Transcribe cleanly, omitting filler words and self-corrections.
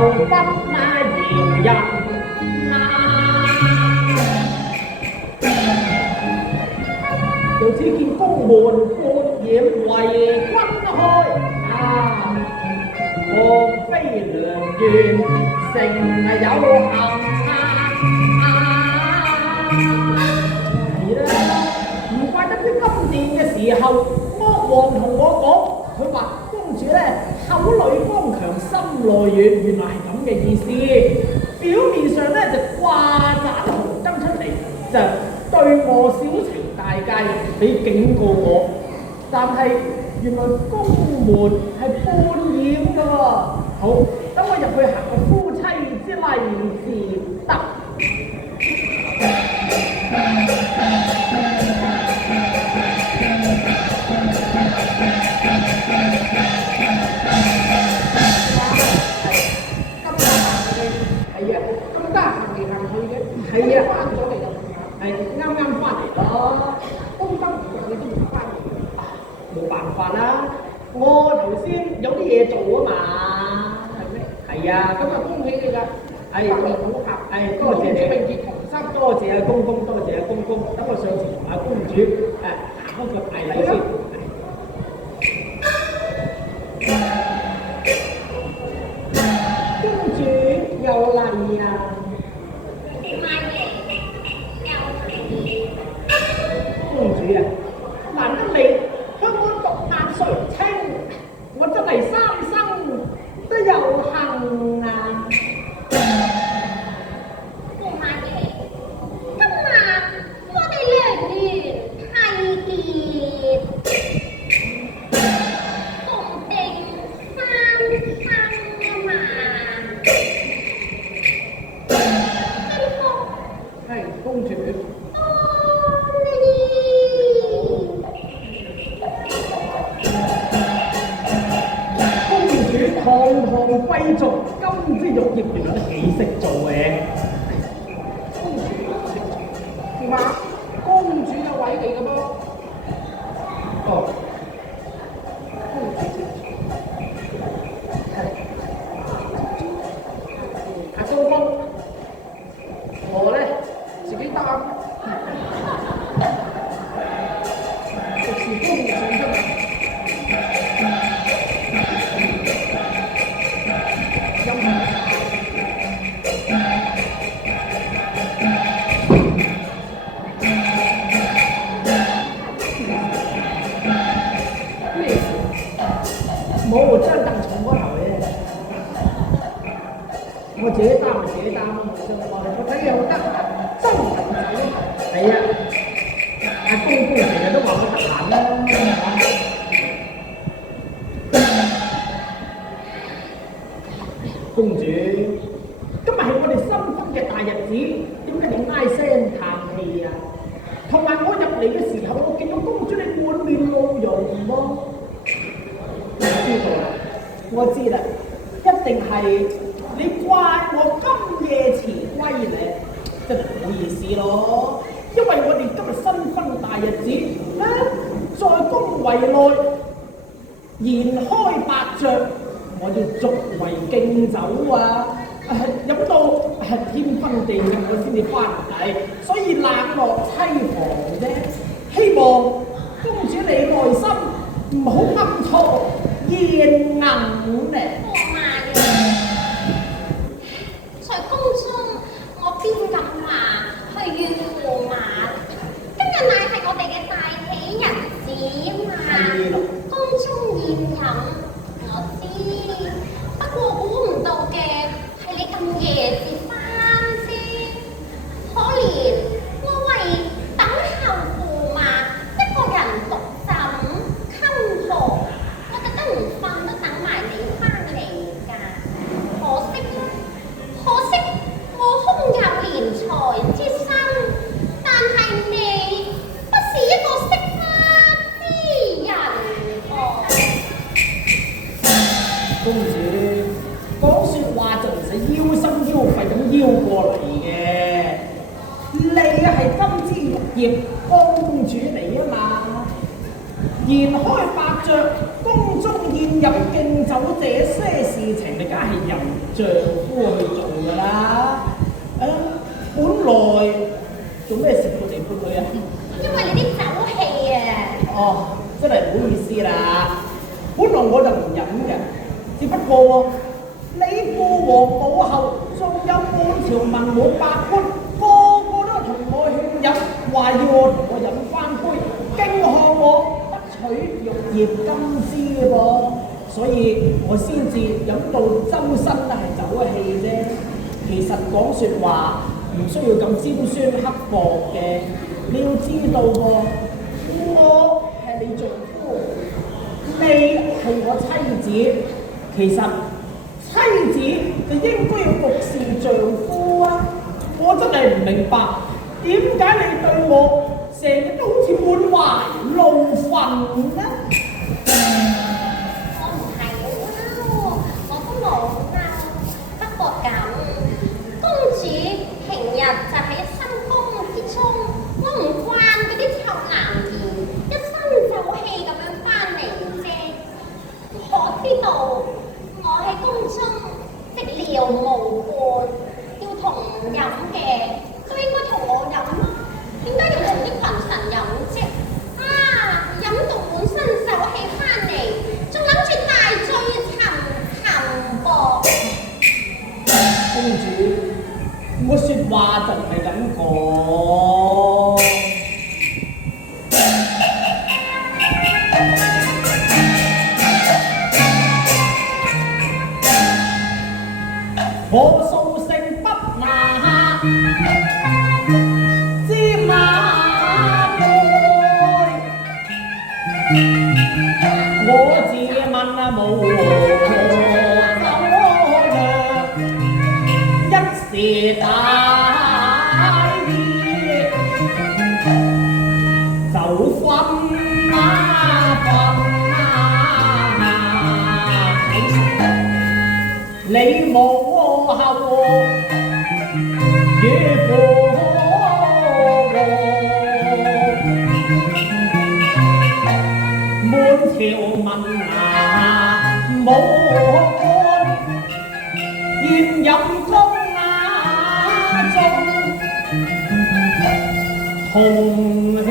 不那迎人啊！又只見宮門半掩圍軍開啊！莫非良緣成有幸係啦，唔怪得知今年嘅時候，魔王同我講，佢話公主咧口裏剛強，心內軟，原來係咁嘅意思。表面上咧就掛盞紅燈出嚟，就對我小情大戒，你警告我，但係原來宮門係半掩㗎喎。好，等我入去行個夫妻之禮至得。係啊，翻咗嚟就係啱啱翻嚟咯。東北你都唔翻嚟，冇辦法啦。我頭先有啲嘢做啊嘛。係咩？係啊，今日恭喜你㗎，係百年好合，係多謝你，永結同心，多謝阿公公，多謝阿公公。等我上前同阿公主打開個大禮先。公主有禮啊！公主啊，難得你香港獨雁垂青，我真係三生都有幸啊！駱馬爺，今晚我哋良緣締結，共定三生啊嘛！係公主。堂堂貴族，金枝玉葉，原來都幾識做嘅。公主點啊？公主有位嚟嘅噃。哦，公主阿公公，我咧自己擔，服侍公主啫嘛。冇張凳重過頭嘅，我自己擔咪自己擔咯，我睇嘢好得閒，真係係啊！阿公公成日都話我得閒啦，公主，今日係我哋新婚嘅大日子，點解你唉聲嘆氣啊？同埋我入嚟嘅時候，我見到公主你滿面怒容喎。我知啦，一定係你怪我今夜遲歸咧，真係唔好意思咯。因為我哋今日新婚大日子在宮闈內筵開百雀，我要續為敬酒啊！飲到天昏地暗我先至翻嚟，所以冷落妻房啫。希望公主你內心唔好暗錯燕銀咧。駱馬爺，在宮中我邊敢話去怨駱馬？今日乃係我哋嘅大喜日子嘛，宮中宴飲我知，不過估唔到嘅係你咁夜至翻先，可憐我為等候駱馬一個人獨枕襟堂。唔瞓都等埋你翻嚟㗎，可惜我空有憐才之心，但係你不是一個識花之人公主講説話就唔使腰心腰肺咁腰過嚟嘅，你係金枝玉葉公主嚟啊嘛，筵開百雀，宮中宴入敬酒這些事情，你梗係由丈夫去做㗎啦。本來做咩食到你搬去啊？因為你啲酒氣啊！哦，真係唔好意思啦。本來我就唔飲嘅，只不過你父皇母後，仲有半條文武百官，個個都同我勸飲，話要同我飲翻杯，敬賀我不取玉葉金枝嘅噃，所以我先至飲到周身都係酒氣啫。其實講説話唔需要咁尖酸刻薄嘅，你要知道喎，我係你丈夫，你係我妻子，其實妻子就應該要服侍丈夫啊！我真係唔明白點解你對我成日都好似滿懷怒憤呢？我唔係好嬲，我都冇嬲，不過咁，公主平日就喺深宮之中，我唔慣嗰啲臭男兒一身酒氣咁樣翻嚟啫。我知道我喺宮中寂寥無伴，要同飲嘅都應該同我飲啦，點解要同啲群臣飲啫？飲到滿身酒氣翻嚟，仲諗住大醉沉沉噃。公主，我説話就唔係咁講。我素性不拿芝麻杯，我自問無酒量，一時大意，就分你母後與父滿條文牙冇冠，現飲中中紅血。